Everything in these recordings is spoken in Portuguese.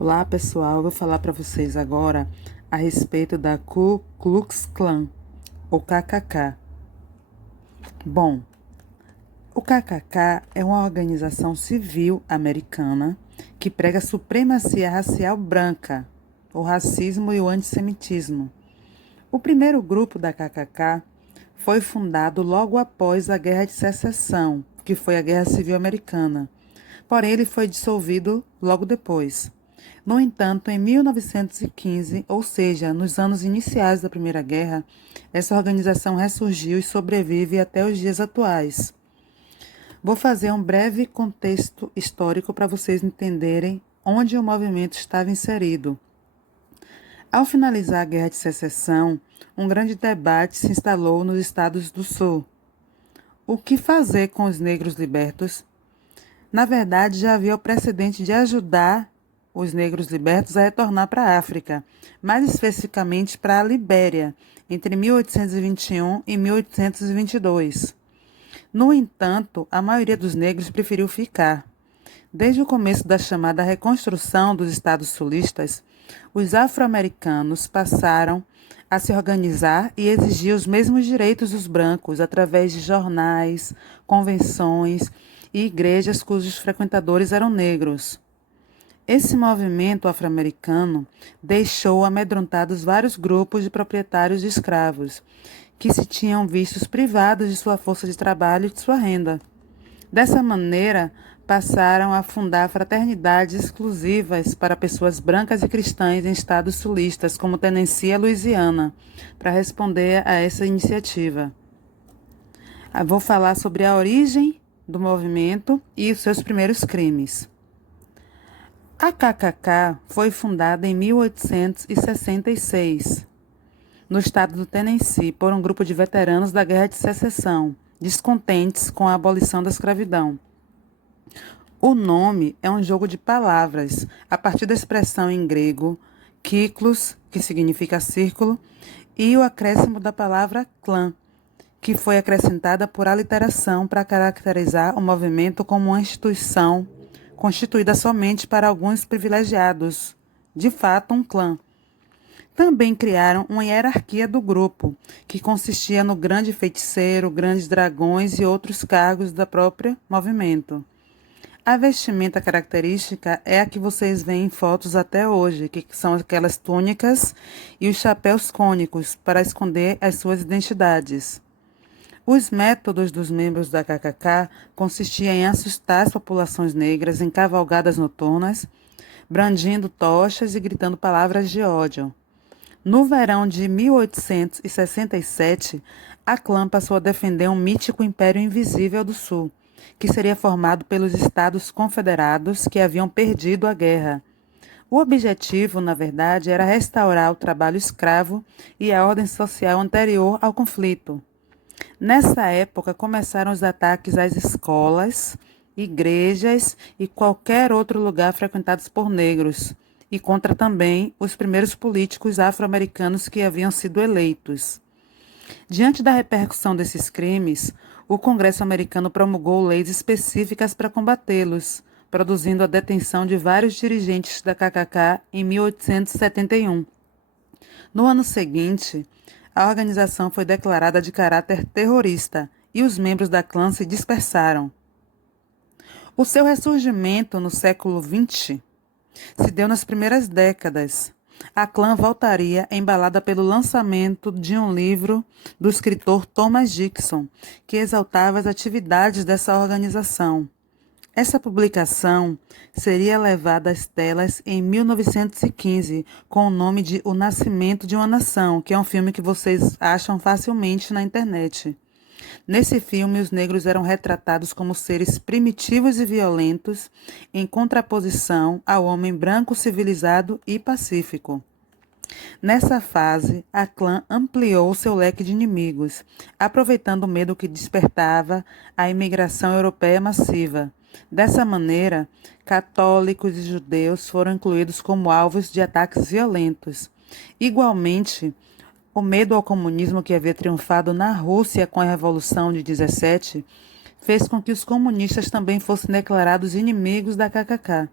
Olá pessoal, eu vou falar para vocês agora a respeito da Ku Klux Klan, ou KKK. Bom, o KKK é uma organização civil americana que prega a supremacia racial branca, o racismo e o antissemitismo. O primeiro grupo da KKK foi fundado logo após a Guerra de Secessão, que foi a Guerra Civil Americana. Porém, ele foi dissolvido logo depois. No entanto, em 1915, ou seja, nos anos iniciais da Primeira Guerra, essa organização ressurgiu e sobrevive até os dias atuais. Vou fazer um breve contexto histórico para vocês entenderem onde o movimento estava inserido. Ao finalizar a Guerra de Secessão, um grande debate se instalou nos estados do Sul. O que fazer com os negros libertos? Na verdade, já havia o precedente de ajudar os negros libertos a retornar para a África, mais especificamente para a Libéria, entre 1821 e 1822. No entanto, a maioria dos negros preferiu ficar. Desde o começo da chamada reconstrução dos estados sulistas, os afro-americanos passaram a se organizar e exigir os mesmos direitos dos brancos através de jornais, convenções e igrejas cujos frequentadores eram negros. Esse movimento afro-americano deixou amedrontados vários grupos de proprietários de escravos, que se tinham vistos privados de sua força de trabalho e de sua renda. Dessa maneira, passaram a fundar fraternidades exclusivas para pessoas brancas e cristãs em estados sulistas, como Tennessee e Louisiana, para responder a essa iniciativa. Vou falar sobre a origem do movimento e os seus primeiros crimes. A KKK foi fundada em 1866, no estado do Tennessee, por um grupo de veteranos da Guerra de Secessão, descontentes com a abolição da escravidão. O nome é um jogo de palavras, a partir da expressão em grego kyklos, que significa círculo, e o acréscimo da palavra clã, que foi acrescentada por aliteração para caracterizar o movimento como uma instituição constituída somente para alguns privilegiados, de fato um clã. Também criaram uma hierarquia do grupo, que consistia no grande feiticeiro, grandes dragões e outros cargos do próprio movimento. A vestimenta característica é a que vocês veem em fotos até hoje, que são aquelas túnicas e os chapéus cônicos para esconder as suas identidades. Os métodos dos membros da KKK consistiam em assustar as populações negras em cavalgadas noturnas, brandindo tochas e gritando palavras de ódio. No verão de 1867, a clã passou a defender um mítico Império Invisível do Sul, que seria formado pelos Estados Confederados que haviam perdido a guerra. O objetivo, na verdade, era restaurar o trabalho escravo e a ordem social anterior ao conflito. Nessa época, começaram os ataques às escolas, igrejas e qualquer outro lugar frequentados por negros, e contra também os primeiros políticos afro-americanos que haviam sido eleitos. Diante da repercussão desses crimes, o Congresso americano promulgou leis específicas para combatê-los, produzindo a detenção de vários dirigentes da KKK em 1871. No ano seguinte, a organização foi declarada de caráter terrorista e os membros da clã se dispersaram. O seu ressurgimento no século XX se deu nas primeiras décadas. A clã voltaria embalada pelo lançamento de um livro do escritor Thomas Dixon, que exaltava as atividades dessa organização. Essa publicação seria levada às telas em 1915 com o nome de O Nascimento de uma Nação, que é um filme que vocês acham facilmente na internet. Nesse filme, os negros eram retratados como seres primitivos e violentos, em contraposição ao homem branco civilizado e pacífico. Nessa fase, a clã ampliou seu leque de inimigos, aproveitando o medo que despertava a imigração europeia massiva. Dessa maneira, católicos e judeus foram incluídos como alvos de ataques violentos. Igualmente, o medo ao comunismo que havia triunfado na Rússia com a Revolução de 17 fez com que os comunistas também fossem declarados inimigos da KKK.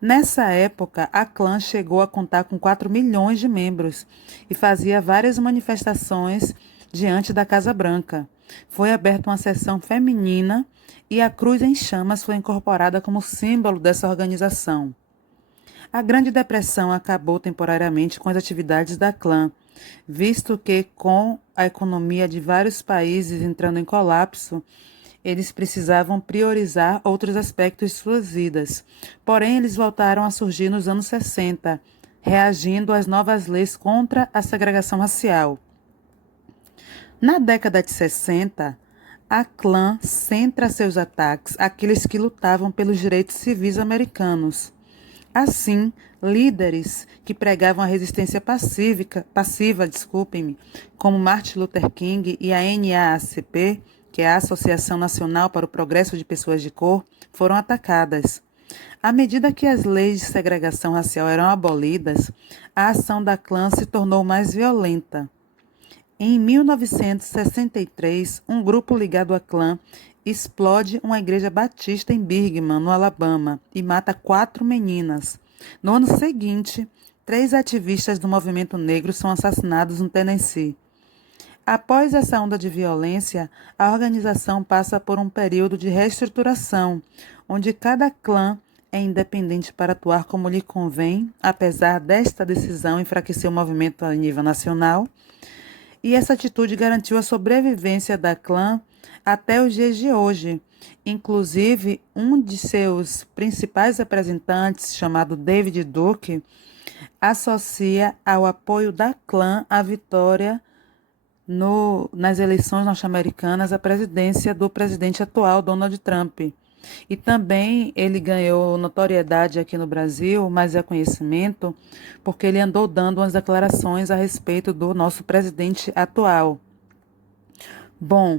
Nessa época, a clã chegou a contar com 4 milhões de membros e fazia várias manifestações diante da Casa Branca. Foi aberta uma seção feminina e a cruz em chamas foi incorporada como símbolo dessa organização. A Grande Depressão acabou temporariamente com as atividades da clã, visto que, com a economia de vários países entrando em colapso, eles precisavam priorizar outros aspectos de suas vidas. Porém, eles voltaram a surgir nos anos 60, reagindo às novas leis contra a segregação racial. Na década de 60, a clã centra seus ataques àqueles que lutavam pelos direitos civis americanos. Assim, líderes que pregavam a resistência passiva, como Martin Luther King e a NAACP, que é a Associação Nacional para o Progresso de Pessoas de Cor, foram atacadas. À medida que as leis de segregação racial eram abolidas, a ação da clã se tornou mais violenta. Em 1963, um grupo ligado à clã explode uma igreja batista em Birmingham, no Alabama, e mata 4 meninas. No ano seguinte, 3 ativistas do movimento negro são assassinados no Tennessee. Após essa onda de violência, a organização passa por um período de reestruturação, onde cada clã é independente para atuar como lhe convém, apesar desta decisão enfraquecer o movimento a nível nacional. E essa atitude garantiu a sobrevivência da clã até os dias de hoje. Inclusive, um de seus principais representantes, chamado David Duke, associa ao apoio da clã à vitória nas eleições norte-americanas à presidência do presidente atual, Donald Trump. E também ele ganhou notoriedade aqui no Brasil, mais reconhecimento, porque ele andou dando umas declarações a respeito do nosso presidente atual. Bom,